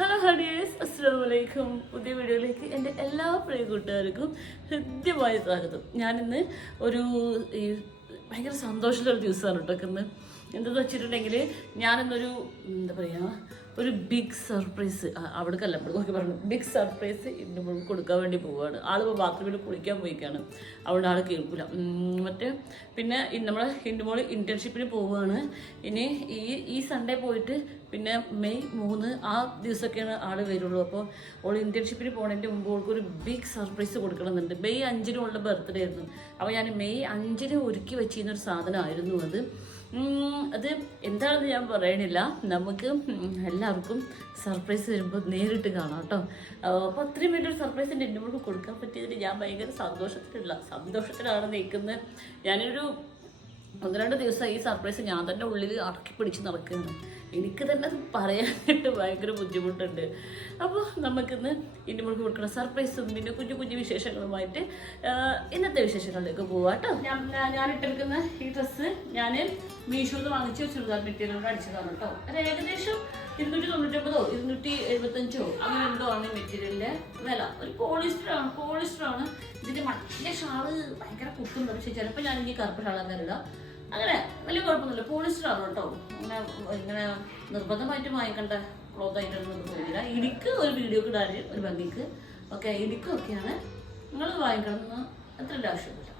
Hello ഹഡിയേഴ്സ്, അസ്സലാമു അലൈക്കും. പുതിയ വീഡിയോയിലേക്ക് എൻ്റെ എല്ലാ പ്രിയ കൂട്ടുകാർക്കും ഹൃദ്യമായ സ്വാഗതം. ഞാനിന്ന് ഒരു ഭയങ്കര സന്തോഷമുള്ളൊരു ദിവസമാണ് കേട്ടോ. ഇന്ന് എന്താണെന്ന് വെച്ചിട്ടുണ്ടെങ്കിൽ ഞാനിന്നൊരു എന്താ പറയുക, ഒരു ബിഗ് സർപ്രൈസ് അവിടേക്കല്ല ഇവിടെ പറഞ്ഞു, ബിഗ് സർപ്രൈസ് ഇന്ന് കൊടുക്കാൻ വേണ്ടി പോവുകയാണ്. ആളിപ്പോൾ ബാത്റൂമിൽ കുളിക്കാൻ പോയിക്കാണ്, അതുകൊണ്ട് ആൾ കേൾക്കില്ല. മറ്റേ പിന്നെ നമ്മളെ ഹിന്ദുമോൾ ഇൻറ്റേൺഷിപ്പിന് പോവുകയാണ്. ഇനി ഈ സൺഡേ പോയിട്ട് പിന്നെ മെയ് 3 ആ ദിവസമൊക്കെയാണ് ആൾ വരുള്ളൂ. അപ്പോൾ ഓൾ ഇൻറ്റേൺഷിപ്പിന് പോകുന്നതിൻ്റെ മുമ്പ് ഓൾക്കൊരു ബിഗ് സർപ്രൈസ് കൊടുക്കണമെന്നുണ്ട്. മെയ് 5 ഓളുടെ ബർത്ത്ഡേ ആയിരുന്നു. അപ്പോൾ ഞാൻ മെയ് 5 ഒരുക്കി വെച്ചിരുന്നൊരു സാധനമായിരുന്നു അത് എന്താണെന്ന് ഞാൻ പറയണില്ല. നമുക്ക് എല്ലാവർക്കും സർപ്രൈസ് വരുമ്പോൾ നേരിട്ട് കാണാം കേട്ടോ. അപ്പോൾ അത്രയും വലിയൊരു സർപ്രൈസ് എൻ്റെ മോൾക്ക് കൊടുക്കാൻ പറ്റിയതിൽ ഞാൻ ഭയങ്കര സന്തോഷത്തിലാണ് നിൽക്കുന്നത്. ഞാനൊരു 1-2 ദിവസം ഈ സർപ്രൈസ് ഞാൻ തന്നെ ഉള്ളിൽ അടക്കി പിടിച്ച് നടക്കുകയാണ്. എനിക്ക് തന്നെ അത് പറയാനായിട്ട് ഭയങ്കര ബുദ്ധിമുട്ടുണ്ട്. അപ്പോൾ നമുക്കിന്ന് എൻ്റെ മോൾക്ക് കൊടുക്കുന്ന സർപ്രൈസും പിന്നെ കുഞ്ഞു വിശേഷങ്ങളുമായിട്ട് ഇന്നത്തെ വിശേഷങ്ങളിലേക്ക് പോവാം കേട്ടോ. ഞാനിട്ടിരിക്കുന്ന ഈ ഡ്രസ്സ് ഞാൻ മീഷോന്ന് വാങ്ങിച്ച ചുരിദാർ മെറ്റീരിയലോട് അടിച്ചതാണ് കേട്ടോ. അത് ഏകദേശം 299 275 അങ്ങനെ എന്തോ ആണ് മെറ്റീരിയലിൻ്റെ വില. ഒരു പോളിസ്റ്ററാണ്. ഇതിൻ്റെ മറ്റേ ഷാള് ഭയങ്കര കുത്തുണ്ട്. പക്ഷേ ചിലപ്പോൾ ഞാൻ ഈ കറുപ്പ് ഷാളാക്കാറില്ല. അങ്ങനെ വലിയ കുഴപ്പമൊന്നുമില്ല, പോളിസ്റ്ററാണ് കേട്ടോ. ഇങ്ങനെ നിർബന്ധമായിട്ട് വാങ്ങിക്കേണ്ട ക്ലോത്ത് ആയിട്ടൊന്നും തോന്നില്ല. ഇടിക്ക് ഒരു വീഡിയോക്ക് ഇടാൻ ഒരു ഭംഗിക്ക് ഓക്കെ, ഇടിക്കൊക്കെയാണ് നിങ്ങൾ വാങ്ങിക്കണമെന്ന് അത്ര ആവശ്യമില്ല.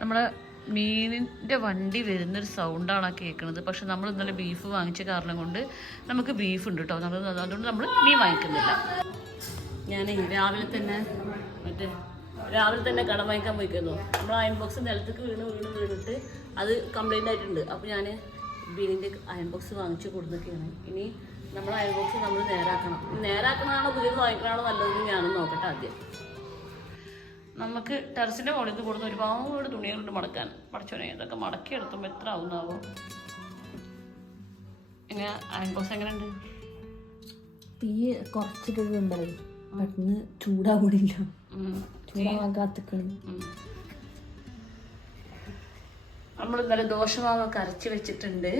നമ്മുടെ മീനിൻ്റെ വണ്ടി വരുന്നൊരു സൗണ്ടാണ് ആ കേൾക്കുന്നത്. പക്ഷെ നമ്മൾ ഇന്നലെ ബീഫ് വാങ്ങിച്ച കാരണം കൊണ്ട് നമുക്ക് ബീഫ് ഉണ്ട് കേട്ടോ. അതുകൊണ്ട് നമ്മൾ മീൻ വാങ്ങിക്കുന്നില്ല. ഞാൻ രാവിലെ തന്നെ കട വാങ്ങിക്കാൻ പോയിക്കുന്നു. നമ്മൾ അയൺ ബോക്സ് നിലത്തേക്ക് വീണിട്ട് അത് കംപ്ലൈൻ്റ് ആയിട്ടുണ്ട്. അപ്പോൾ ഞാൻ ബീനിൻ്റെ അയൺ ബോക്സ് വാങ്ങിച്ച് കൊടുത്തൊക്കെയാണ്. ഇനി നമ്മൾ അയൺ ബോക്സ് നമ്മൾ നേരാക്കണമാണോ പുതിയത് വാങ്ങിക്കണമാണോ നല്ലതെന്ന് ഞാനും നോക്കട്ടെ ആദ്യം. നമുക്ക് ടെറസിൻ്റെ മുകളിൽ നിന്ന് കൊടുക്കുന്ന ഒരുപാട് തുണികളുണ്ട് മടക്കാൻ. പഠിച്ചോനെ ഇതൊക്കെ മടക്കി എടുത്തുമ്പോൾ എത്ര ആവുന്നാവോ? എങ്ങനെ അയൺ ബോക്സ് എങ്ങനെയുണ്ട്? തീ കുറച്ചിട്ട് പെട്ടെന്ന് ചൂടാകൂടില്ല. നമ്മൾ ഇന്നലെ ദോശമാവൊക്കെ അരച്ച് വെച്ചിട്ടുണ്ട്.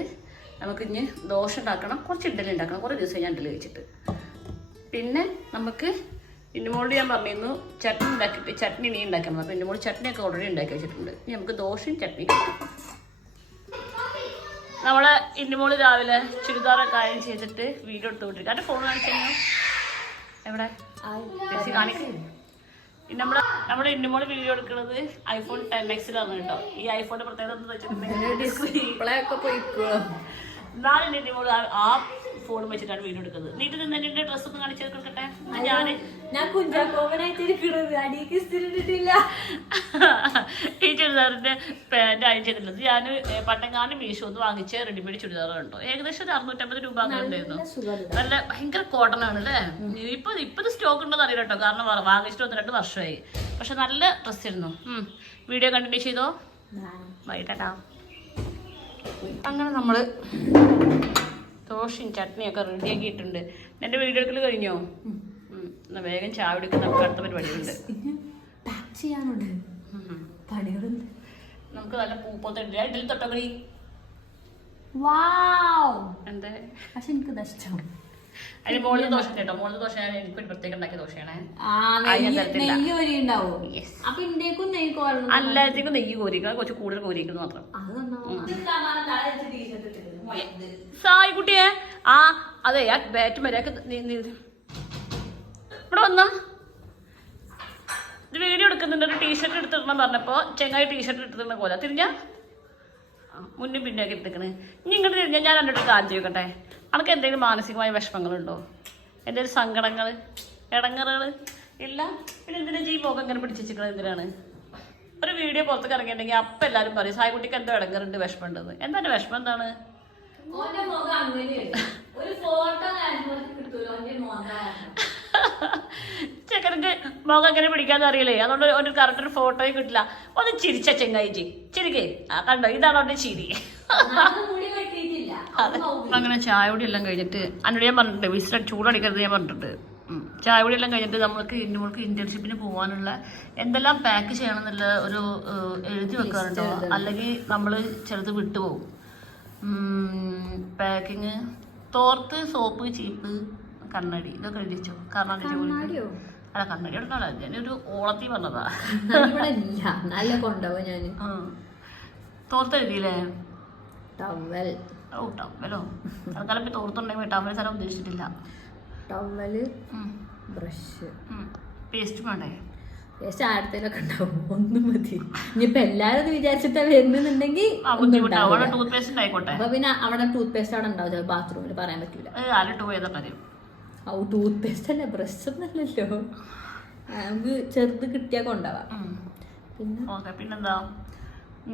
നമുക്ക് ഇനി ദോശ ഉണ്ടാക്കണം, കുറച്ച് ഇഡ്ഡലി ഉണ്ടാക്കണം. കുറേ ദിവസം ഞാൻ ഇഡ്ഡലി വെച്ചിട്ട്. പിന്നെ നമുക്ക് ഇന്നുമോളോട് ഞാൻ പറഞ്ഞിരുന്നു ചട്നി ഇനി ഉണ്ടാക്കണം. അപ്പോൾ ഇന്നുമോള് ചട്നിയൊക്കെ ഓൾറെഡി ഉണ്ടാക്കി വെച്ചിട്ടുണ്ട്. ഇനി നമുക്ക് ദോശയും ചട്നിയും. നമ്മളെ ഇന്നുമോള് രാവിലെ ചുരിദാറൊക്കെ അയൺ ചെയ്തിട്ട് വീഡിയോ എടുത്ത് വിട്ടിട്ട് എൻ്റെ ഫോൺ കാണിച്ചു എവിടെ കാണിക്കും. നമ്മുടെ ഇന്നുമോള് വീഡിയോ എടുക്കുന്നത് iPhone XS കേട്ടോ. ഈ ഐഫോണിന്റെ പ്രത്യേകത എന്താ വെച്ചിട്ടുണ്ടെങ്കിൽ നാളെ ഇന്നുമോള് ആ ഫോൺ വെച്ചിട്ടാണ് വീഡിയോ എടുക്കുന്നത്. നീട്ട് നിന്ന് എന്റെ ഡ്രസ്സ് ഒന്ന് കാണിച്ചു കൊടുക്കട്ടെ. ഈ ചുരിദാറിന്റെ പാന്റ് അയൺ ചെയ്തിട്ടുള്ളത് ഞാൻ പട്ടങ്ങാണ്ട് മീഷോന്ന് വാങ്ങിച്ച റെഡിമെയ്ഡ് ചുരിദാർ ഉണ്ടോ. ഏകദേശം ഒരു 650 രൂപ ഉണ്ടായിരുന്നു. നല്ല ഭയങ്കര കോട്ടൺ ആണ് അല്ലേ. ഇപ്പൊ സ്റ്റോക്ക് ഉണ്ടോന്ന് അറിയില്ല കേട്ടോ, കാരണം വാങ്ങിച്ചിട്ട് 1-2 വർഷമായി. പക്ഷെ നല്ല ഡ്രസ് ആയിരുന്നു. വീഡിയോ കണ്ടിന്യൂ ചെയ്തോ. വൈകിട്ടാ അങ്ങനെ നമ്മള് ദോശയും ചട്നിയൊക്കെ റെഡിയാക്കിയിട്ടുണ്ട്. എൻ്റെ വീഡിയോ എടുക്കൽ കഴിഞ്ഞോ? എന്നാൽ വേഗം ചായ എടുക്കുന്ന നമുക്ക് അടുത്ത പരിപാടിയുണ്ട്. നമുക്ക് നല്ല പൂപ്പോത്തുണ്ട്. ഇതിൽ തൊട്ടോക്കടി എന്തേ. പക്ഷെ എനിക്ക് ഇഷ്ടം അതിന് മോളിൽ ദോശ കേട്ടോ. മോളിൽ ദോശ എനിക്കൊരു പ്രത്യേകം ഉണ്ടാക്കിയ ദോശയാണ്. എല്ലാത്തിനും നെയ്യ് കോരിക്കണം, കുറച്ച് കൂടുതൽ കോരിക്കുന്നത് മാത്രം. സായി കുട്ടിയെ അതെ ആ ബാറ്റ് മര്യാദക്ക് ഇവിടെ വന്ന ഇത് വീഡിയോ എടുക്കുന്നുണ്ട്. ഒരു ടീഷർട്ട് എടുത്തിടണം പറഞ്ഞപ്പോ ചെങ്ങായി ടീഷർട്ട് എടുത്തിരുന്ന പോലെ തിരിഞ്ഞ മുന്നും പിന്നൊക്കെ എടുത്തിക്കണ്. ഇനി ഇങ്ങോട്ട് തിരിഞ്ഞാൽ ഞാൻ രണ്ടോട്ട് കാര്യം ചോദിക്കട്ടെ. അനക്ക് എന്തെങ്കിലും മാനസികമായ വിഷമങ്ങളുണ്ടോ? എന്തെങ്കിലും സങ്കടങ്ങൾ ഇടങ്ങറുകൾ ഇല്ല? പിന്നെ എന്തിനാ ഈ മുഖം ഇങ്ങനെ പിടിച്ചിരിക്കുന്നത്? എന്തിനാണ്? ഒരു വീഡിയോ പുറത്തേക്ക് ഇറങ്ങിയിട്ടുണ്ടെങ്കിൽ അപ്പം എല്ലാവരും പറയും സായിക്കുട്ടിക്ക് എന്തോ ഇടങ്ങറുണ്ട്, വിഷമമുണ്ടെന്ന്. എന്താണ് വിഷമം? എന്താണ്? ചെക്കനക്ക് മുഖം എങ്ങനെ പിടിക്കാന്ന് അറിയില്ലേ, അതുകൊണ്ട് ഒരു കറക്റ്റ് ഒരു ഫോട്ടോയും കിട്ടില്ല. ഒന്ന് ചിരിച്ച ചെങ്ങായിച്ചി ചിരിക്കേ. കണ്ടോ, ഇതാണ് അവന്റെ ചിരി. അങ്ങനെ ചായ കൂടി എല്ലാം കഴിഞ്ഞിട്ട് എന്നോട് ഞാൻ പറഞ്ഞിട്ടുണ്ട് വിസിൽ ചൂടടിക്കരുത് ഞാൻ പറഞ്ഞിട്ടുണ്ട്. ചായ കൂടി എല്ലാം കഴിഞ്ഞിട്ട് നമ്മൾക്ക് ഇന്റേൺഷിപ്പിന് പോകാനുള്ള എന്തെല്ലാം പാക്ക് ചെയ്യണം എന്നുള്ള ഒരു എഴുതി വെക്കാറുണ്ടോ? അല്ലെങ്കിൽ നമ്മൾ ചിലത് വിട്ടുപോകും. പാക്കിങ് തോർത്ത്, സോപ്പ്, ചീപ്പ്, കണ്ണടി ഇതൊക്കെ എഴുതിച്ചോ. കണ്ണാടിയോ അല്ല കണ്ണടി എടുക്കണല്ല, ഞാനൊരു ഓളത്തി പറഞ്ഞതാ. നല്ല കൊണ്ടുപോവാ ഞാന്. തോർത്ത് എഴുതിയില്ലേ? ടവൽ. ഓ ടവലോ, തൽക്കാലം ഇപ്പൊ തോർത്തുണ്ടെങ്കിൽ ടവൽ സ്ഥലം ഉദ്ദേശിച്ചിട്ടില്ല. ടവല്, ബ്രഷ്, പേസ്റ്റ് വേണ്ടേ? പേസ്റ്റ് ആയിരത്തിലൊക്കെ ഉണ്ടാവും, ഒന്നും മതി. ഇനിയിപ്പൊ എല്ലാരും അത് വിചാരിച്ചിട്ടാ വരുന്നുണ്ടെങ്കിൽ അപ്പൊ പിന്നെ അവിടെ ടൂത്ത് പേസ്റ്റ് അവിടെ ഉണ്ടാവും ബാത്റൂമിൽ, പറയാൻ പറ്റൂല. ഓ ടൂത്ത് പേസ്റ്റ് അല്ലേ, ബ്രഷ് ഒന്നല്ലല്ലോ. നമുക്ക് ചെറുത് കിട്ടിയാ കൊണ്ടുപോവാം. പിന്നെന്താ,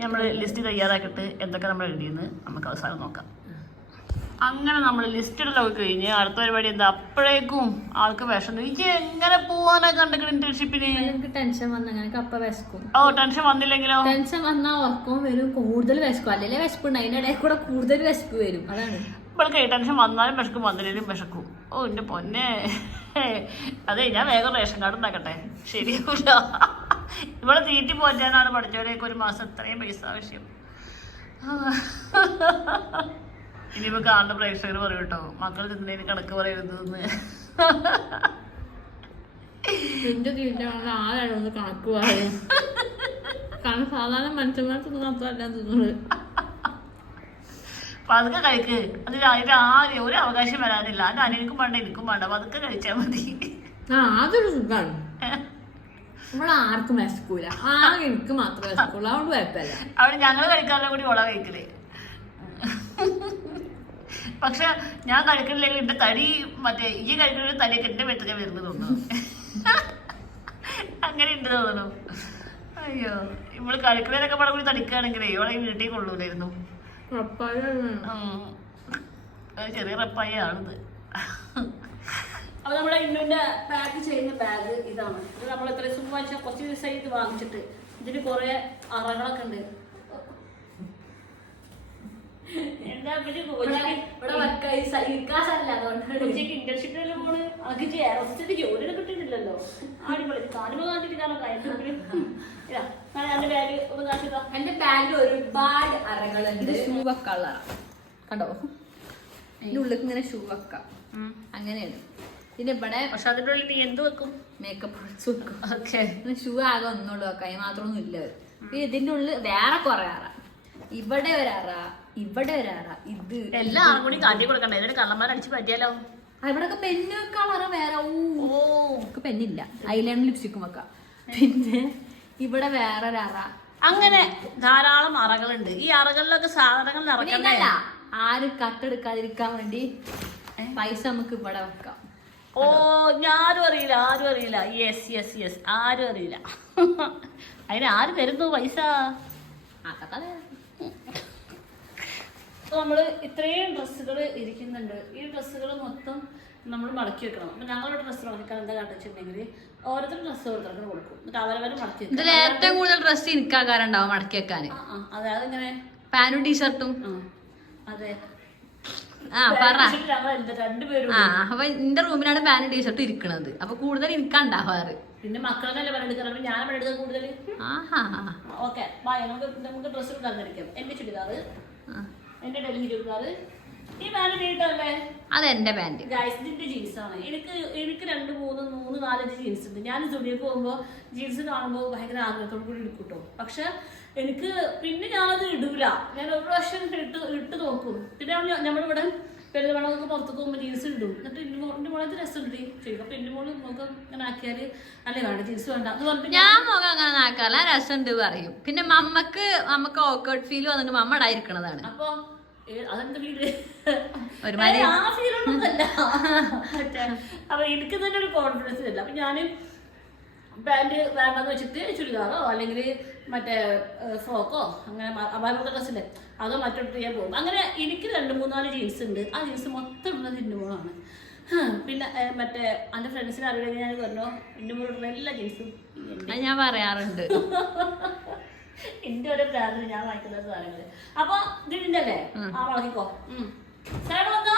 നമ്മള് ലിസ്റ്റ് തയ്യാറാക്കിയിട്ട് എന്തൊക്കെ നമ്മൾ എഴുതിയെന്ന് നമുക്ക് അവസാനം നോക്കാം. അങ്ങനെ നമ്മൾ ലിസ്റ്റ് ഇടലൊക്കെ കഴിഞ്ഞ് അടുത്ത പരിപാടി എന്താ, അപ്പോഴേക്കും ആൾക്ക് വിഷം. എനിക്ക് എങ്ങനെ പോവാനാ കണ്ടെങ്കിൽ ഇന്റേൺഷിപ്പിന് ടെൻഷൻ വന്ന കപ്പ വിശക്കും. ഓ ടെൻഷൻ വന്നില്ലെങ്കിലോ? ടെൻഷൻ വന്നാ ഉറക്കവും വരും, കൂടുതൽ വിശക്കും. അല്ലെങ്കിൽ വിശപ്പുണ്ട്, അതിന്റെ ഇടയിൽ കൂടെ കൂടുതൽ വിശപ്പ് വരും. അതാണ് ഇവൾക്ക് ടെൻഷൻ വന്നാലും വിശക്കും, വന്നില്ലെങ്കിലും വിശക്കും. ഓ എന്റെ പൊന്നെ, അതെ ഞാൻ വേഗം റേഷൻ കാർഡ് ഉണ്ടാക്കട്ടെ, ശരിയാവില്ല. ഇവിടെ തീറ്റി പോറ്റാനാണ് പഠിച്ചവരേക്ക് ഒരു മാസം ഇത്രയും പൈസ ആവശ്യം. ഇനിയിപ്പോ കാണുന്ന പ്രേക്ഷകർ പറയും കേട്ടോ, മക്കൾ തിന്നതിന് കണക്ക് പറയരുതെന്ന്. ആരാണ് കണക്ക് പറയാം, കാരണം സാധാരണ മനുഷ്യന്മാർ തിന്നാത്തല്ല തിന്നത്. പതുക്കെ കഴിക്ക്, അതിൽ ആരും ഒരു അവകാശം വരാനില്ല. അതിന് അനിയനിക്കും വേണ്ട എനിക്കും വേണ്ട, പതുക്കെ കഴിച്ചാൽ മതി. അതൊരു സുഖമാണ്. നമ്മളെ ആർക്കും വിശക്കൂല, ആകെ എനിക്ക് മാത്രമേ വിശക്കുള്ളൂ, അതുകൊണ്ട് കുഴപ്പമില്ല. അവിടെ ഞങ്ങള് കഴിക്കാതെ കൂടി ഓള കഴിക്കല്. പക്ഷെ ഞാൻ കഴിക്കണില്ലെങ്കിൽ എന്റെ തടി മറ്റേ ഈ കഴിക്കുന്ന തടിയൊക്കെ എന്റെ മെത്തക വരുന്നത് തോന്നുന്നു. അങ്ങനെ ഉണ്ട് തോന്നുന്നു. അയ്യോ, ഇവള് കഴിക്കുന്നതിനൊക്കെ പടം കൂടി തടിക്കുകയാണെങ്കിലേ ഇവളെ വീട്ടിൽ കൊള്ളൂലായിരുന്നു. ചെറിയ റപ്പായ ആണിത്. അപ്പൊ നമ്മുടെ ഇന്നുവിന്റെ പാക്ക് ചെയ്യുന്ന ബാഗ് ഇതാണ്. ഇത് നമ്മൾ എത്ര സുഖം കുറച്ച് ദിവസമായി ഇത് വാങ്ങിച്ചിട്ട്. ഇതിന് കുറെ അറകളൊക്കെ ഉണ്ട്. എന്താ ഇന്റേൺഷിപ്പിനെല്ലാം പോണ്, അതൊക്കെ എയർഹോസ്റ്റസിന്റെ ജോലിയൊക്കെ കിട്ടുന്നില്ലല്ലോ. അടിപൊളി കാണുമ്പോ കാണിച്ചിട്ടാണോ എന്റെ ബാഗ് ഒന്ന് കാണിച്ചതാ. എന്റെ ബാഗിൽ ഒരുപാട് അറകളുണ്ട്. ഷൂ വെക്കാനുള്ള കണ്ടോ, എന്റെ ഉള്ളിൽ ഇങ്ങനെ ഷൂ വെക്കാം, അങ്ങനെയാണ്. പിന്നെ ഇവിടെ പക്ഷെ അതിന്റെ ഉള്ളിൽ നീ എന്ത് വെക്കും? മേക്കപ്പ് പ്രൊഡക്ട്സ് വെക്കും. ഓക്കെ, ഷൂ ആകെ ഒന്നുള്ളൂ വെക്കാം, അതിന് മാത്രമൊന്നും ഇല്ല. ഇതിന്റെ ഉള്ളിൽ വേറെ കുറെ അറ, ഇവിടെ ഒരറ, ഇവിടെ ഒരറ, ഇത് എല്ലാം കൂടി കാട്ടി കൊടുക്കണ്ടേ, ഇതിന് കള്ളന്മാരടിച്ച് പറ്റിയാലോ. ഇവിടെയൊക്കെ പെന്ന് വെക്കാളറ വേറെ. ഓ പെന്നില്ല, ഐലൈനർ ലിപ്സ്റ്റിക്കും വെക്കാം. പിന്നെ ഇവിടെ വേറെ ഒരറ. അങ്ങനെ ധാരാളം അറകളുണ്ട്. ഈ അറകളിലൊക്കെ സാധനങ്ങൾ നിറയ്ക്കണ്ടേ? ആരും കട്ടെടുക്കാതിരിക്കാൻ വേണ്ടി പൈസ നമുക്ക് ഇവിടെ വെക്കാം. ഓ ഞാനും അറിയില്ല, ആരും അറിയില്ല. യെസ് യെസ് യെസ്, ആരും അറിയില്ല. അതിന് ആര് തരുന്നു പൈസ? അതൊക്കെ നമ്മള് ഇത്രയും ഡ്രസ്സുകൾ ഇരിക്കുന്നുണ്ട്. ഈ ഡ്രസ്സുകൾ മൊത്തം നമ്മൾ മടക്കി വെക്കണം. അപ്പൊ ഞങ്ങളുടെ ഡ്രസ്സ് മടക്കാൻ എന്താ കാണിച്ചിട്ടുണ്ടെങ്കിൽ ഓരോരുത്തരും ഡ്രസ്സ് ഓരോരുത്തർക്ക് കൊടുക്കും, എന്നിട്ട് അവരവരും മടക്കി വെക്കും. ഇതിൽ ഏറ്റവും കൂടുതൽ ഡ്രസ്സ് എനിക്കാകാറുണ്ടാവും മടക്കി വെക്കാൻ. അതെ, അതിങ്ങനെ പാന്റും ടീഷർട്ടും. അതെ, രണ്ടുപേരും. അപ്പൊ എന്റെ റൂമിലാണ് പാന്റും ടീഷർട്ടും ഇരിക്കണത്. അപ്പൊ കൂടുതൽ എനിക്കുണ്ടാവാറ്. പിന്നെ മക്കളെന്നല്ലേ പണിയെടുക്കാൻ, ഞാൻ പണിയെടുക്കാൻ കൂടുതൽ. ഓക്കെ, നമുക്ക് ഡ്രസ്സ് തന്നിരിക്കാം. എന്റെ ചുരിദാറ്, എന്റെ ഡൽഹി ചുരിദാറ്, ഈ പാന്റ് നീട്ടല്ലേ? അതെന്റെ പാന്റ്. ഇതിന്റെ ജീൻസ് ആണ്. എനിക്ക് 2, 3, 4, 5 ജീൻസ് ഉണ്ട്. ഞാൻ സ്റ്റുഡിയോക്ക് പോകുമ്പോ ജീൻസ് കാണുമ്പോൾ ഭയങ്കര ആഗ്രഹത്തോടു കൂടി എടുക്കൂട്ടോ. പക്ഷെ എനിക്ക് പിന്നെ ഞാനത് ഇടൂല. ഞാൻ ഒരു പ്രാവശ്യം ഇട്ട് നോക്കും. പിന്നെ നമ്മളിവിടെ പെരുന്തമണമൊക്കെ പുറത്തേക്ക് പോകുമ്പോൾ ജീൻസ് ഇടും. എന്നിട്ട് എന്റെ മോളെ രസമുണ്ട് ശരി. അപ്പൊ എന്റെ മോള് മുഖം ഇങ്ങനെ ആക്കിയാല് അല്ലേ വേണ്ട ജീൻസ് വേണ്ട എന്ന് പറഞ്ഞിട്ട് ഞാൻ മുഖം അങ്ങനെ ആക്കാല രസമുണ്ട് പറയും. പിന്നെ നമുക്ക് ഓക്കേർഡ് ഫീൽ വന്നിട്ട് മമ്മ ഇടായിരിക്കണതാണ്. അപ്പൊ അതെന്താ വീട് ആ ഫീലൊന്നുമല്ല. അപ്പൊ എനിക്ക് തന്നെ ഒരു കോൺഫിഡൻസ് ഇല്ല. അപ്പൊ ഞാന് പാന്റ് വേണ്ടെന്ന് വെച്ചിട്ട് ചുരിദാറോ അല്ലെങ്കിൽ മറ്റേ ഫ്രോക്കോ അങ്ങനെ അപാരത്തെ ഡ്രസ്സില്ലേ അതോ മറ്റൊരു ചെയ്യാൻ പോകും. അങ്ങനെ എനിക്ക് 2, 3, 4 ജീൻസ് ഉണ്ട്. ആ ജീൻസ് മൊത്തം ഇടുന്നത് എൻ്റെ മോളാണ്. പിന്നെ മറ്റേ എൻ്റെ ഫ്രണ്ട്സിനെ അറിയില്ലെങ്കിൽ ഞാൻ പറഞ്ഞോ എൻ്റെ മോളുള്ള എല്ലാ ജീൻസും ഞാൻ പറയാറുണ്ട്. എന്റെ ഒരു ബ്രാൻഡിൽ ഞാൻ വാങ്ങിക്കുന്ന സാധനങ്ങള്. അപ്പൊ ഇതിന്റെ അല്ലേ ആ വളക്കിക്കോ. സൈഡ് വന്നാ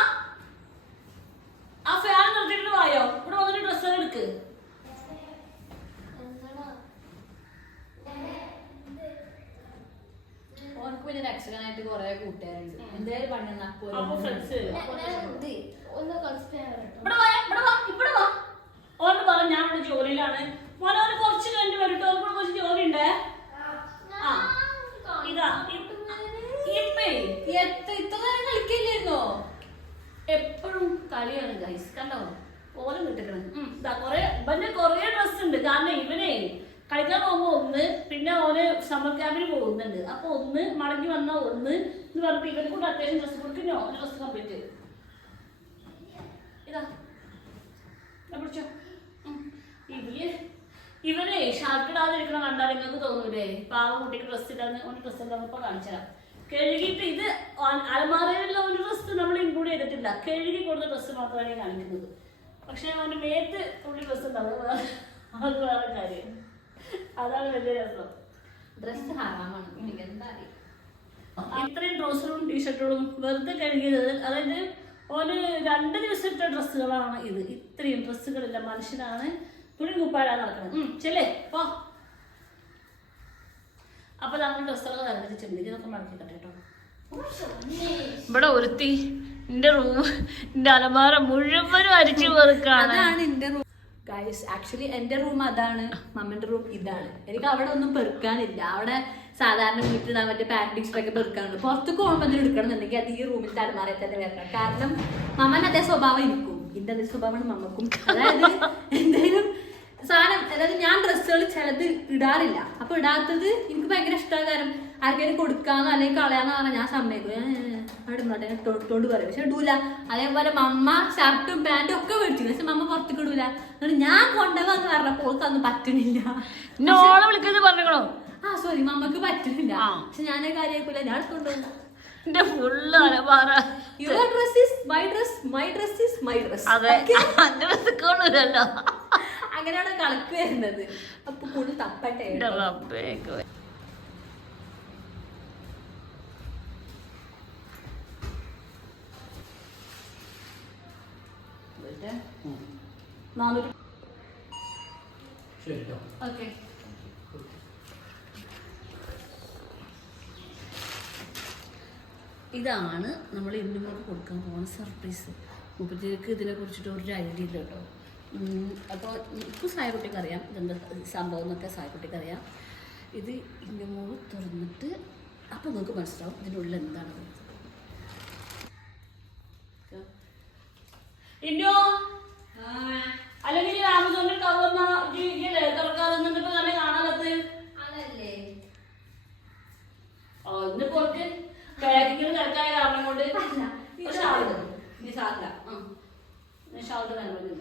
ആ ഫാൻ നിർത്തിയിട്ട് വായോ. ഇവിടെ വന്നിട്ട് ഡ്രസ്സുകൾ എടുക്ക്. ഓനക്ക് പിന്നെ രക്ഷകനായിട്ട് കൊറേ കൂട്ടുകാരുണ്ട്. എന്തായാലും പണി ഫ്രണ്ട്സ് കളിയാണ് ഗൈസ്. കണ്ടോ ഓലും കിട്ടിക്കണം. ഇവന്റെ കൊറേ ഡ്രസ് ഉണ്ട്. കാരണം ഇവനെ കളിക്കാൻ പോകുമ്പോ ഒന്ന്, പിന്നെ ഓന് സമ്മർ ക്യാമ്പിന് പോകുന്നുണ്ട്. അപ്പൊ ഒന്ന് മടങ്ങി വന്ന ഒന്ന് എന്ന് പറഞ്ഞിട്ട് ഇവനെ കൊണ്ട് അത്യാവശ്യം ഡ്രസ് കൊടുക്കുന്നോ ഡ്രസ് കംപ്ലീറ്റ്. ഇതാ പിടിച്ചോ. ഇവനെ ഷർട്ട് ഇടാതെ ഇരിക്കണം കണ്ടാൽ നിങ്ങൾക്ക് തോന്നൂലേ പാവം കുട്ടിക്ക് ഡ്രസ് ഇടാന്ന്. ഓന് ഡ്രസ് എന്താ ഇപ്പൊ കാണിച്ചാ കഴുകിയിട്ട്. ഇത് അലമാരയിലുള്ള ഒരു ഡ്രസ് നമ്മൾ ഇൻക്ലൂഡ് ചെയ്തിട്ടില്ല. കഴുകി കൊടുത്ത ഡ്രസ്സ് മാത്രമാണ് കാണിക്കുന്നത്. പക്ഷെ അവന്റെ മേത്ത് ഉള്ളി ഡ്രസ് ഉണ്ടാവും. അത് വേറെ കാര്യം. അതാണ് വലിയ രസം. ഡ്രസ് ഹറാമാണ്. ഇത്രയും ട്രൗസറും ടീഷർട്ടുകളും വെറുതെ കഴുകിയത്. അതായത് ഓന് 2 ദിവസം ഇട്ട ഡ്രസ്സുകളാണ് ഇത്. ഇത്രയും ഡ്രസ്സുകളില്ല. മനുഷ്യനാണ് തുണി കുപ്പാടാ നടക്കുന്നത്. ചെല്ലേ പോ. അപ്പൊ നമ്മൾ ഡ്രസ്സുകൾ തരംതിരിച്ചിട്ടുണ്ട്. ഇതൊക്കെ മടക്കിട്ടെ കേട്ടോ. ഇവിടെ ഒരുത്തി എന്റെ റൂം, എന്റെ അലമാര മുഴുവനും അരിച്ചു വെറുക്കാണ്. അതാണ് എന്റെ റൂം ഗൈസ്. ആക്ച്വലി എന്റെ റൂം അതാണ്, മമ്മന്റെ റൂം ഇതാണ്. എനിക്ക് അവിടെ ഒന്നും പെറുക്കാനില്ല. അവിടെ സാധാരണ വീട്ടിലിടാൻ പറ്റിയ പാരന്റിക്സിലൊക്കെ പെറുക്കാനുണ്ട്. പുറത്തേക്ക് പോകുമ്പോൾ എന്തെങ്കിലും എടുക്കണമെന്നുണ്ടെങ്കിൽ അത് ഈ റൂമിൽ അലമാരയിൽ തന്നെ വരണം. കാരണം മമ്മൻ അതേ സ്വഭാവം എനിക്കും, എന്റെ അതേ സ്വഭാവമാണ് മമ്മക്കും. അതായത് എന്തെങ്കിലും സാധനം, അതായത് ഞാൻ ഡ്രസ്സുകൾ ചിലത് ഇടാറില്ല. അപ്പൊ ഇടാത്തത് എനിക്ക് ഭയങ്കര ഇഷ്ടമാണ്. കാരണം ആർക്കെങ്കിലും കൊടുക്കാന്നോ അല്ലെങ്കിൽ കളയാന്നോ പറഞ്ഞാൽ ഞാൻ സമ്മതിക്കും. അവിടെ ഇട്ടോണ്ട് പറയും. പക്ഷെ ഇടൂല. അതേപോലെ മമ്മ ഷർട്ടും പാന്റും ഒക്കെ മേടിച്ചു. പക്ഷെ മമ്മ പുറത്തേക്ക് ഇടൂല. അതുകൊണ്ട് ഞാൻ കൊണ്ടുപോകാന്ന് പറഞ്ഞപ്പോൾ അതൊന്നും പറ്റണില്ല. വിളിക്കുന്നത് പറഞ്ഞോ. ആ സോറി, മമ്മക്ക് പറ്റുന്നില്ല. പക്ഷെ ഞാൻ കാര്യമായിക്കൂല. ഞാൻ കൊണ്ടുപോകും. Your dress is my dress, my dress is my dress. അങ്ങനെയാണ് കളക്ക് വരുന്നത്. അപ്പൊ കൂടുതൽ തപ്പട്ടെ. ഇതാണ് നമ്മൾ ഇന്ത്യക്ക് കൊടുക്കാൻ പോകുന്ന സർപ്രൈസ്. മുപ്പത്തിക്ക് ഇതിനെ കുറിച്ചിട്ട് ഒരു ഐഡിയ ഇല്ല കേട്ടോ. അപ്പോൾ ഇപ്പോൾ സായക്കുട്ടിക്ക് അറിയാം ഇതെന്താ സംഭവം എന്നൊക്കെ. സായക്കുട്ടിക്ക് അറിയാം. ഇത് ഇന്ത്യമോള് തുറന്നിട്ട് അപ്പോൾ നിങ്ങൾക്ക് മനസ്സിലാവും ഇതിനുള്ളിൽ എന്താണ്. ഇന്നോ അല്ലെങ്കിൽ ആമസോണിൽ കവന്ന തുറക്കാതെ തന്നെ കാണാനത്ത് ഇന്ന് പുറത്ത് പാക്കിങ്ങിന് തിരക്കായ കാരണം കൊണ്ട് ഷാളുടെ കാര്യം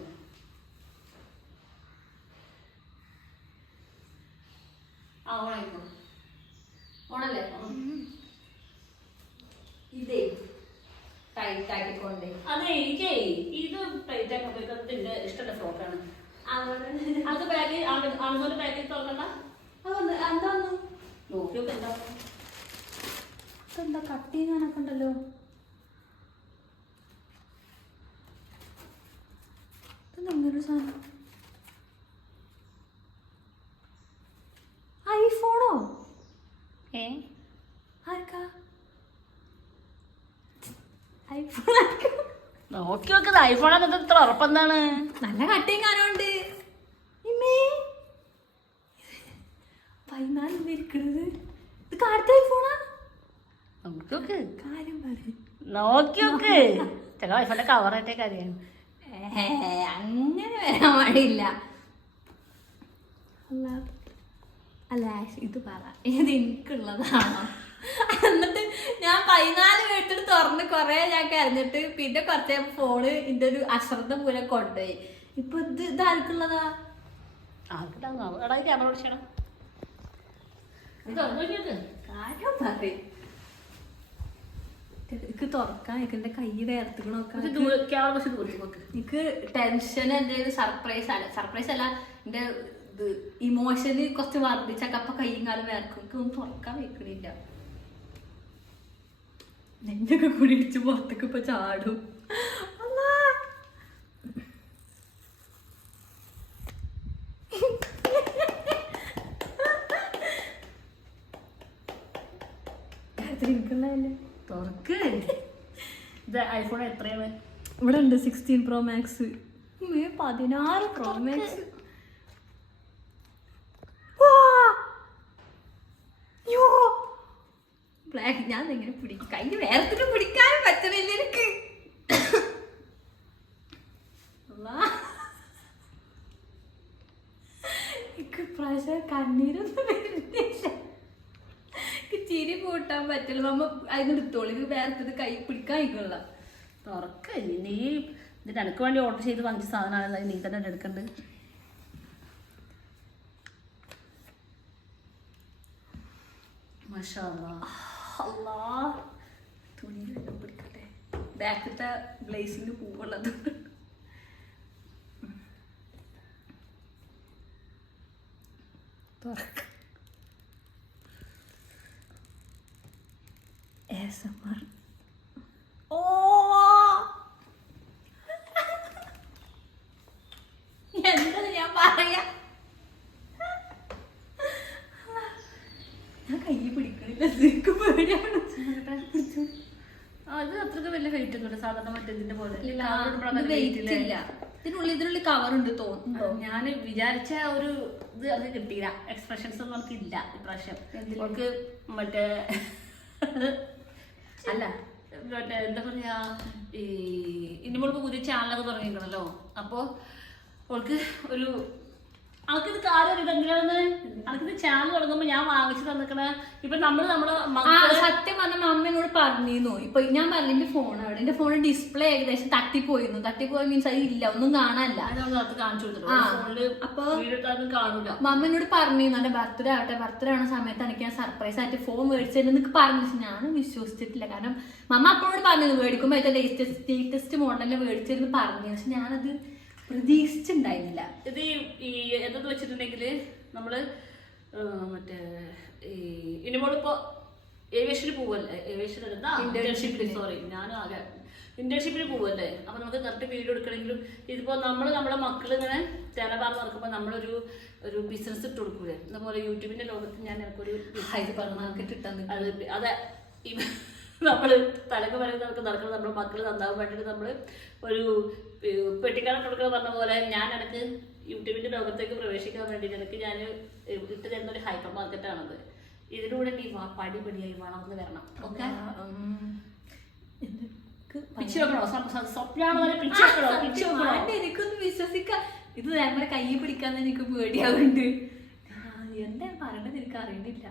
ഓണായിക്കോ. ഓണല്ലേ ഇതേ ടൈറ്റ് ആക്കിക്കൊണ്ടേ. അതെ എനിക്കേ ഇത് ടൈറ്റ് ആക്കിന്റെ ഇഷ്ടമുള്ള ഫ്രോക്കാണ്. അത് പാക്ക് ആമസോണിൽ പാക്ക് ചെയ്ത് തുറക്കണ്ട. എന്താന്ന് നോക്കിയൊക്കെ എന്താ കട്ട് ചെയ്യാനൊക്കെ ഉണ്ടല്ലോ. ഇതെന്തൊരു സാധനം. ഐഫോണോ? ആർക്കാ ഐഫോൺ? നോക്കി നോക്കുന്നത് ഐഫോൺ എന്നിട്ട് ഇത്ര ഉറപ്പെന്താണ്? നല്ല കട്ടിങ് കാനുണ്ട്. 14 ഇരിക്കണത്. ഇത് കാലത്തെ ഐഫോണാ? നോക്കി നോക്ക്. ചില ഐഫോണിന്റെ കവറായിട്ടേ കാര്യം. അങ്ങനെ വരാൻ പാടില്ല. അല്ല ഇത് പറ, ഇത് എനിക്കുള്ളതാണോ? എന്നിട്ട് ഞാൻ 14 വീട്ടിൽ തുറന്ന് കൊറേ ഞാൻ കരഞ്ഞിട്ട് പിന്നെ കുറച്ച് ഫോണ് ഇതിന്റെ ഒരു അശ്രദ്ധ മൂലം കൊണ്ടുപോയി. ഇപ്പൊ ഇത് ആർക്കുള്ളതാ? ക്യാമറ വിളിച്ചണം. കാര്യം പറയും. എനിക്ക് തുറക്കാൻ എന്റെ കൈ വേർത്തുക്കണൊക്കെ. എനിക്ക് ടെൻഷൻ എന്തെങ്കിലും സർപ്രൈസ് ആണ്. സർപ്രൈസ് അല്ല, എന്റെ ഇമോഷന് കുറച്ച് വർദ്ധിച്ചൊക്കെ അപ്പൊ കൈയും കാലം വേർക്കും. എനിക്ക് ഒന്നും തുറക്കാൻ വെക്കണില്ല. നെഞ്ചൊക്കെ കൂടി ഇടിച്ച് പുറത്തേക്ക് ഇപ്പൊ ചാടും. തുറക്ക്. ഇത് ഐഫോൺ എത്രയാണ്? ഇവിടെ ഉണ്ട് 16 Pro Max. 16 Pro Max. Black ഞാൻ എങ്ങനെ പിടിക്കും? കൈ വേർത്തിട്ട് പിടിക്കാനും പറ്റണില്ല എനിക്ക്. ഇപ്രാവശ്യം കണ്ണീരൊന്നും വരുന്നില്ല, ചിരി കൂട്ടാൻ പറ്റില്ല. മമ്മ അതിന് എടുത്തോളൂ, ഇത് വേറെ കൈ പിടിക്കാൻ നിൽക്കുള്ള. തുറക്ക നീ ഇതിന് എനിക്ക് വേണ്ടി ഓർഡർ ചെയ്ത് വാങ്ങിച്ച സാധനമാണല്ലോ, നീ തന്നെ എടുക്കണ്ട്. മാഷാ അല്ലാഹ്. തുണി വെള്ളം പിടിക്കട്ടെ, ബാക്കത്തെ ബ്ലേസിന് പൂവുള്ളത്. തുറക്ക. ASMR. ഓ എന്താ ഞാൻ പറയാ, ഞാൻ കൈ പിടിക്കണില്ല, പേടിയാണ്. അത് അത്രക്ക് വലിയ വെയിറ്റ് ഒന്നുമില്ല, സാധാരണ മറ്റേതിന്റെ പോലെ. ഇതിനുള്ളിൽ കവറുണ്ട് തോന്നുന്നു. ഞാൻ വിചാരിച്ച ഒരു ഇത് അത് കിട്ടിയില്ല, എക്സ്പ്രഷൻസ് ഒന്നും നമുക്ക് ഇല്ല ഇപ്രാവശ്യം. നമുക്ക് മറ്റേ അല്ല മറ്റേ എന്താ പറയാ, ഈ ഇനി നമ്മളിപ്പോ പുതിയ ചാനലൊക്കെ തുടങ്ങിക്കണല്ലോ. അപ്പൊ അവൾക്ക് ഒരു അവൾക്കിത് കാര്യം ഇതെങ്ങനെയാണെന്ന്, അവൾക്കിത് ചാനൽ തുടങ്ങുമ്പോ ഞാൻ വാങ്ങിച്ചു തന്നിക്കണ. ഇപ്പൊ നമ്മള് സത്യം പറഞ്ഞ അമ്മേനോട് പറഞ്ഞിരുന്നു. ഇപ്പൊ ഞാൻ പറഞ്ഞു എന്റെ ഫോൺ അവിടെ, എന്റെ ഫോൺ ഡിസ്പ്ലേ ഏകദേശം തട്ടിപ്പോയിരുന്നു. തട്ടിപ്പോയി മീൻസ് അത് ഇല്ല, ഒന്നും കാണാനില്ല. കാണിച്ചു കൊടുത്തു. അപ്പൊ കാണൂല. മമ്മനോട് പറഞ്ഞിരുന്നു എന്റെ ബർത്ത്ഡേ ആവട്ടെ, ബർത്ത്ഡേ ആവുന്ന സമയത്ത് എനിക്ക് ഞാൻ സർപ്രൈസ് ആയിട്ട് ഫോൺ മേടിച്ചെന്നൊക്കെ പറഞ്ഞു. ഞാനും വിശ്വസിച്ചിട്ടില്ല, കാരണം മമ്മ അപ്പോഴോട് പറഞ്ഞിരുന്നു മേടിക്കുമ്പോ ഏറ്റവും ലേറ്റസ്റ്റ് മോഡലിൽ മേടിച്ചിരുന്നു പറഞ്ഞു. പക്ഷെ ഞാനത് പ്രതീക്ഷിച്ചിണ്ടായിരുന്നില്ല. ഇത് ഈ എന്തെന്ന് വെച്ചിട്ടുണ്ടെങ്കില് നമ്മള് മറ്റേ ഇനിമോളിപ്പോ ഏവിയേഷന് പോവല്ലേ, ഏവിയേഷൻ എന്താ ഇന്റേൺഷിപ്പിന്, സോറി ഞാൻ ആകെ ഇന്റേൺഷിപ്പിന് പോവല്ലേ. അപ്പൊ നമുക്ക് കറക്റ്റ് വീഡിയോ എടുക്കണമെങ്കിലും ഇതിപ്പോ നമ്മുടെ മക്കൾ ഇങ്ങനെ തേനപാർന്ന് നടക്കുമ്പോ നമ്മളൊരു ഒരു ബിസിനസ് ഇട്ട് കൊടുക്കൂലേ, അതുപോലെ യൂട്യൂബിന്റെ ലോകത്ത് ഞാൻ എനിക്കൊരു അതെ നമ്മള് തലക്ക് വരെ നമുക്ക് നടക്കുന്നത് നമ്മുടെ മക്കൾ നന്നാവാൻ വേണ്ടിട്ട് നമ്മള് ഒരു പെട്ടിക്കട കൊടുക്കണം പറഞ്ഞ പോലെ ഞാൻ എനിക്ക് യൂട്യൂബിന്റെ ലോകത്തേക്ക് പ്രവേശിക്കാൻ വേണ്ടിട്ട് എനിക്ക് ഞാൻ ഇട്ട് തരുന്ന ഒരു ഹൈപ്പർ മാർക്കറ്റാണത്. ഇതിലൂടെ നീ പടിപടിയായി വളർന്നു വരണം. ഓക്കെ, എനിക്കൊന്ന് വിശ്വസിക്കാം. ഇത് നമ്മുടെ കൈ പിടിക്കാന്ന് എനിക്ക് പേടിയാവുന്നുണ്ട്. എന്താ പറയണത് എനിക്ക് അറിയണില്ല.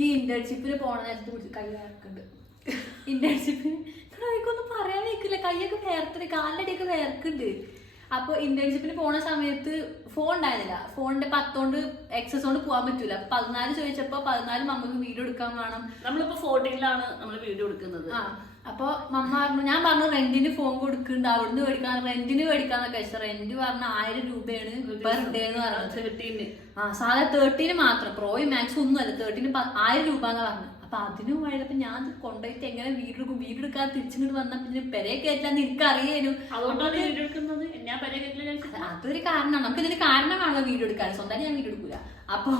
ഈ ഇന്റേൺഷിപ്പിന് പോണ നേരത്തെ കുറിച്ച് കൈ വേർക്കുന്നുണ്ട്. ഇന്റേൺഷിപ്പിന് എനിക്കൊന്നും പറയാൻ വെക്കില്ല, കൈയൊക്കെ വേർത്തിട്ട് കാലിലടിയൊക്കെ വേർക്കുന്നുണ്ട്. അപ്പൊ ഇന്റേൺഷിപ്പിന് പോണ സമയത്ത് ഫോൺ ഉണ്ടായിരുന്നില്ല, ഫോണിന്റെ 10 കൊണ്ട് എക്സസ് കൊണ്ട് പോകാൻ പറ്റൂല. അപ്പൊ 14 ചോദിച്ചപ്പോ 14 നമുക്ക് വീഡിയോ എടുക്കാൻ വേണം. നമ്മളിപ്പോ 14ലാണ് നമ്മൾ വീഡിയോ എടുക്കുന്നത്. അപ്പൊ മമ്മ പറഞ്ഞു, ഞാൻ പറഞ്ഞു റെന്റിന് ഫോൺ കൊടുക്കുന്നുണ്ട്, അവിടുന്ന് മേടിക്കാൻ, റെന്റിന് മേടിക്കാന്നൊക്കെ വെച്ചാൽ റെന്റ് പറഞ്ഞ 1000 രൂപയാണ് പെർ ഡേ എന്ന് പറഞ്ഞത്. 13 സാധാ 13 മാത്രം, പ്രോയും മാക്സും ഒന്നും അല്ല, 13 1000 രൂപ എന്ന് പറഞ്ഞു. അപ്പൊ അതിന് വേണ്ടപ്പോ ഞാൻ കൊണ്ടുപോയിട്ട് എങ്ങനെ വീടെടുക്കാൻ തിരിച്ചിങ്ങോട്ട് വന്ന പിന്നെ പെരയെ കയറ്റാന്ന് എനിക്ക് അറിയാനും. അതൊരു കാരണമാണ്, നമുക്ക് ഇതിന് കാരണമാണല്ലോ വീഡിയോ എടുക്കാൻ, സ്വന്തമായിട്ട് ഞാൻ വീഡിയോ എടുക്കൂല. അപ്പൊ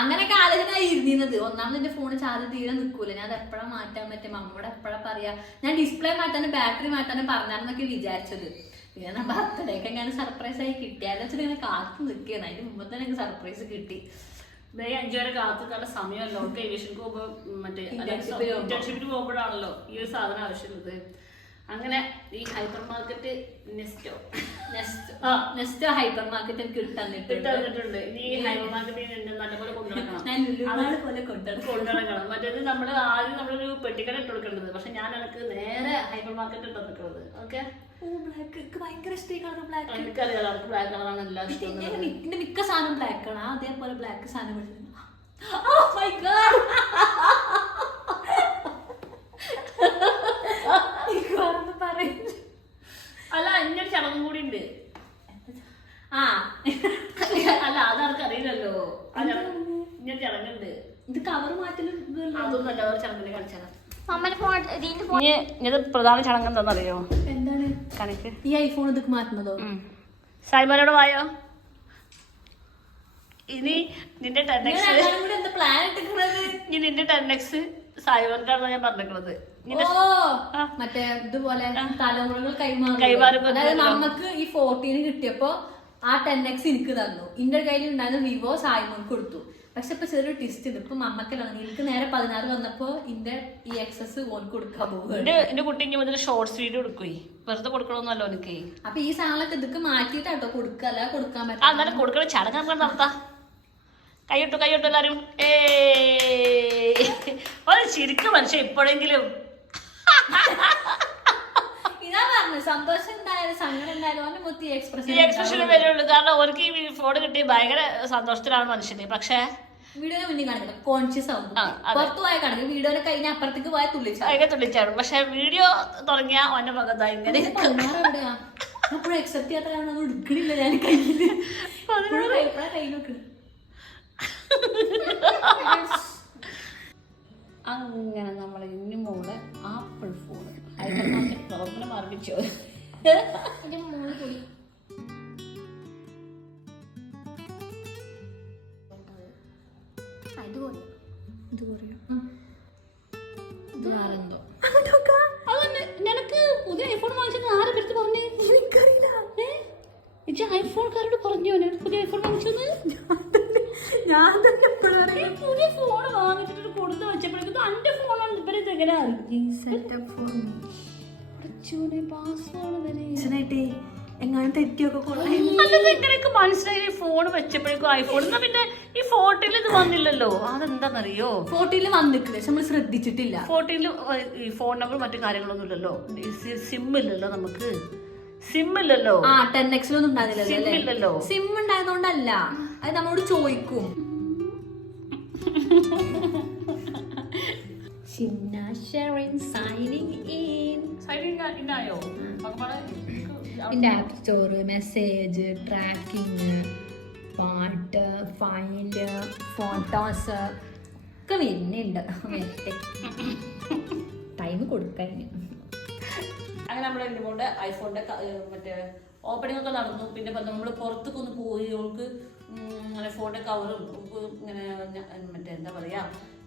അങ്ങനെയൊക്കെ ആലോചന ഇരുന്നത്. ഒന്നാമത് എന്റെ ഫോണ് ചാർജ് തീരെ നിൽക്കൂല, ഞാൻ അത് എപ്പോഴാ മാറ്റാൻ പറ്റും, അമ്മയോട് എപ്പോഴാ പറയാ. ഞാൻ ഡിസ്പ്ലേ മാറ്റാനും ബാറ്ററി മാറ്റാനും പറഞ്ഞാന്നൊക്കെ വിചാരിച്ചത്. പിന്നെ ബർത്ത്ഡേക്ക് എങ്ങനെ സർപ്രൈസ് ആയി കിട്ടിയാലോ വെച്ചിട്ട് ഇങ്ങനെ കാത്തു നിൽക്കുകയാണ്. അതിന് മുമ്പ് തന്നെ എനിക്ക് സർപ്രൈസ് കിട്ടി. 5 വരെ കാത്തുക്കാനുള്ള സമയമല്ലോ. ഏവിയേഷന് പോകുമ്പോ മറ്റേ ഇന്റേൺഷിപ്പിന് പോകുമ്പോഴാണല്ലോ ഈ ഒരു സാധനം ആവശ്യമുള്ളത്. അങ്ങനെ ഈ hyper market Nesto hyper market എനിക്ക് ഇട്ടിട്ടുണ്ട്. ഇനി ഈ ഹൈപ്പർ മാർക്കറ്റ് നല്ലപോലെ കൊണ്ടുനടക്കണം. മറ്റേത് നമ്മള് ആദ്യം നമ്മളൊരു പെട്ടിക്കട ഇട്ട് കൊടുക്കേണ്ടത്. പക്ഷെ ഞാൻ എനിക്ക് നേരെ ഹൈപ്പർ മാർക്കറ്റ് ഇട്ട് നിൽക്കുന്നത്. ഓക്കെ, ഭയങ്കര ഇഷ്ടമാണ് ബ്ലാക്ക്. എനിക്കറിയാം അവർക്ക് ബ്ലാക്ക് കളറാണ് എല്ലാം ഇഷ്ടം. മിക്ക സാധനം ബ്ലാക്ക് ആണ്. അതേപോലെ ബ്ലാക്ക് സാധനം അല്ല, ഇന്നൊരു ചടങ്ങും കൂടി ഉണ്ട്. അല്ല, അതവർക്ക് അറിയില്ലല്ലോ. ഇന്നൊരു ചടങ്ങുണ്ട്. ഇത് കവർ മാറ്റലും അതൊന്നല്ല, ഒരു ചടങ്ങിനെ കളിച്ചാണ്. ഇത് പ്രധാന ചടങ്ങ് എന്താണെന്നറിയോ? എന്താണ് കണക്ക് ഈ ഐഫോൺ ഇതൊക്കെ മാറ്റുന്നതോ? സായിമാരോട് വായോ. ഇനി നിന്റെ 10x സായിമാർക്കാണ് ഞാൻ പറഞ്ഞിട്ടുള്ളത്. മറ്റേ ഇതുപോലെ തലമുറകൾ കൈമാറും. അതായത് നമുക്ക് ഈ 14 കിട്ടിയപ്പോ ആ 10x എനിക്ക് തന്നു. എന്റെ കയ്യിൽ ഉണ്ടായിരുന്ന വിവോ സായിമോൾക്ക് കൊടുത്തു. പക്ഷെ ഇപ്പൊ ചെറിയൊരു ടിസ്റ്റ് ഉണ്ട്. ഇപ്പൊ മമ്മക്കലാണ് എനിക്ക് നേരെ 16 വന്നപ്പോ ഇന്റെ ഈ എക്സസ് ഓൻ കൊടുക്കാൻ പോകും. എന്റെ കുട്ടി ഇനി മുതൽ ഷോർട്സ് വീഡിയോ എടുക്കുവേ, വെറുതെ കൊടുക്കണമെന്നല്ലോ എനിക്ക്. അപ്പൊ ഈ സാധനങ്ങളൊക്കെ ഇതൊക്കെ മാറ്റിയിട്ടാട്ടോ കൊടുക്കുക, അല്ല കൊടുക്കാൻ പറ്റും. എന്നാലും കൊടുക്കണ ചടങ്ങ് നടത്താം. കൈയിട്ടു എല്ലാരും. ശരിക്കും മനുഷ്യ ഇപ്പോഴെങ്കിലും ഇതാ പറഞ്ഞു, സന്തോഷം ഉണ്ടായാലും സങ്കടം ഉണ്ടായാലും ഓന്റെ മുത്തി എക്സ്പ്രഷൻ വരുള്ളൂ. കാരണം അവർക്ക് ഈ ഫോൺ കിട്ടി ഭയങ്കര സന്തോഷത്തിലാണ് മനുഷ്യന്. പക്ഷേ വീഡിയോയുടെ മുന്നിൽ കാണിക്കണം, കോൺഷ്യസ് ആവും. പുറത്തു പോയാൽ കാണിക്കും, വീഡിയോയുടെ കഴിഞ്ഞ അപ്പുറത്തേക്ക് പോയാൽ തുള്ളിച്ചാടും. പക്ഷെ വീഡിയോ തുടങ്ങിയ ഓന്റെ മകതാ ഇങ്ങനെ എവിടെയാ അപ്പോഴും അക്സെപ്റ്റ് ചെയ്യാത്ത എടുക്കണില്ല ഞാൻ കയ്യില് കൈ നോക്കണം. അങ്ങനെ നമ്മൾ ഇനി മോളെ ആപ്പിൾ ഫോൺ പ്രോബ്ലം ആരംഭിച്ചോ. നിനക്ക് പുതിയ ഐഫോൺ വാങ്ങിച്ചത് ആരെ പേര് പറഞ്ഞേ? എനിക്കറിയില്ല. ഐഫോൺകാരോട് പറഞ്ഞോ പുതിയ ഐഫോൺ വാങ്ങിച്ചെന്ന്? ഞാൻ പുതിയ ഫോൺ വാങ്ങിച്ചിട്ട് കൊടുത്ത് വെച്ചപ്പോഴേക്കും എന്റെ ഫോണാണ്. ഇവരെ എങ്ങനെ പാസ്വേഡ് വരെ എങ്ങനെ തെറ്റിയൊക്കെ ഇങ്ങനെയൊക്കെ മനസ്സിലായി. ഫോൺ വെച്ചപ്പോഴേക്കും ഐഫോൺ. എന്നാ പിന്നെ ഈ ഫോട്ടോയിൽ ഇത് വന്നില്ലല്ലോ, അതെന്താന്നറിയോ? ഫോട്ടോയിൽ വന്നിട്ടില്ല, നമ്മൾ ശ്രദ്ധിച്ചിട്ടില്ല. ഫോട്ടോയിൽ ഈ ഫോൺ നമ്പർ മറ്റു കാര്യങ്ങളൊന്നും ഇല്ലല്ലോ, സിം ഇല്ലല്ലോ നമുക്ക്. സിം ഇല്ലല്ലോ. 10X ഇല്ലല്ലോ. സിം ഉണ്ടായതുകൊണ്ടല്ല, അത് നമ്മളോട് ചോദിക്കും. ആപ്പ് സ്റ്റോർ, മെസ്സേജ്, ട്രാക്കിങ്, പാട്ട്, ഫയല്, ഫോട്ടോസ് ഒക്കെ വരുന്നുണ്ട്. ടൈം കൊടുക്കാൻ അങ്ങനെ നമ്മുടെ ഇന്നുകൊണ്ട് ഐഫോണിന്റെ മറ്റേ ഓപ്പണിംഗ് ഒക്കെ നടന്നു. പിന്നെ നമ്മൾ പുറത്തൊക്കെ ഒന്ന് പോയി അവൾക്ക് അങ്ങനെ ഫോണിന്റെ കവറും ഇങ്ങനെ മറ്റേ എന്താ പറയാ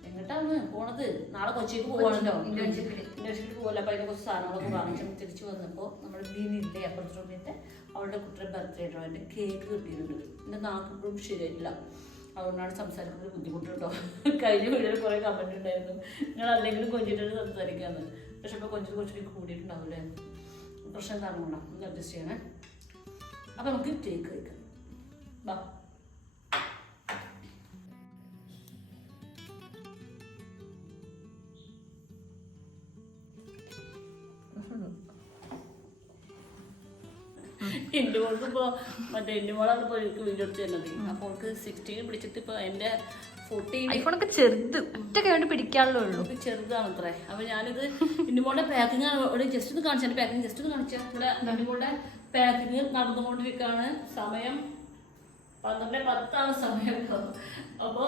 എങ്ങോട്ടാണ് പോണത്? നാളെ കൊച്ചിക്ക് പോവാണല്ലോ, ഇന്റേൺഷിപ്പിൽ പോകല്ലോ. അപ്പൊ അതിന്റെ കുറച്ച് സാധനങ്ങളൊക്കെ വാങ്ങിച്ചു തിരിച്ചു വന്നപ്പോൾ നമ്മുടെ ബീനില്ലേ അപ്പുറത്തെ റൂമിന്റെ അവളുടെ കുട്ടിയുടെ ബർത്ത്ഡേ ആയിട്ടോ അതിന്റെ കേക്ക് കിട്ടിയിട്ടുണ്ട്. എന്റെ നാക്കിപ്പോഴും ശരിയായിട്ടില്ല, അതുകൊണ്ടാണ് സംസാരിക്കുന്നത് ബുദ്ധിമുട്ടുണ്ടോ. കഴിഞ്ഞ വീഡിയോയിൽ കുറെ കമന്റ് ഉണ്ടായിരുന്നു, നിങ്ങൾ അല്ലെങ്കിലും കൊഞ്ചിട്ട് സംസാരിക്കാന്ന്. പക്ഷെ ഇപ്പൊ കുറച്ചുകൂടി കൂടിയിട്ടുണ്ടാവില്ലേ, പ്രശ്നം കാണുകൊണ്ടാ. ഒന്ന് അഡ്ജസ്റ്റ് ചെയ്യണേ. അപ്പൊ നമുക്ക് കേക്ക് കഴിക്കാം. ബാ. എൻ്റെ മോൾക്ക് ഇപ്പോൾ മറ്റേ എൻ്റെ മോളാണ് ഇപ്പോൾ എനിക്ക് വീഡിയോ എടുത്ത് തരുന്നത്. അപ്പോൾ അവൾക്ക് 16 പിടിച്ചിട്ട് ഇപ്പോൾ എൻ്റെ 14 ഐഫോണൊക്കെ ചെറുത് ഒറ്റ വേണ്ടി പിടിക്കാനുള്ളൂ ഉള്ളൂ, ചെറുതാണ് അത്രേ. അപ്പോൾ ഞാനിത് എൻ്റെ മോളുടെ പാക്കിങ് ഇവിടെ ജസ്റ്റ് ഒന്ന് കാണിച്ചാൽ എൻ്റെ പാക്കിങ് ജസ്റ്റ് ഒന്ന് കാണിച്ചാൽ ഇവിടെ എൻ്റെ മോളുടെ പാക്കിങ് നടന്നുകൊണ്ടിരിക്കുകയാണ്. സമയം 12:10 സമയം. അപ്പോൾ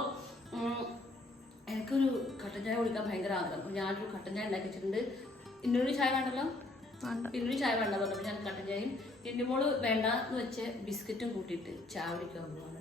എനിക്കൊരു കട്ടൻ ചായ കുടിക്കാൻ ഭയങ്കര ആഗ്രഹം. അപ്പോൾ ഞാനൊരു കട്ടൻ ചായ ഉണ്ടാക്കി വെച്ചിട്ടുണ്ട്. ഇന്നൊരു ചായ വേണ്ടല്ലോ, ഇന്നൊരു ചായ വേണ്ട പറഞ്ഞപ്പോൾ ഞാൻ കട്ടൻ ചായയും എൻ്റെ മോള് വേണ്ട എന്ന് വെച്ച് ബിസ്ക്കറ്റും കൂട്ടിയിട്ട് ചായ കുടിക്കാൻ പോവാണ്.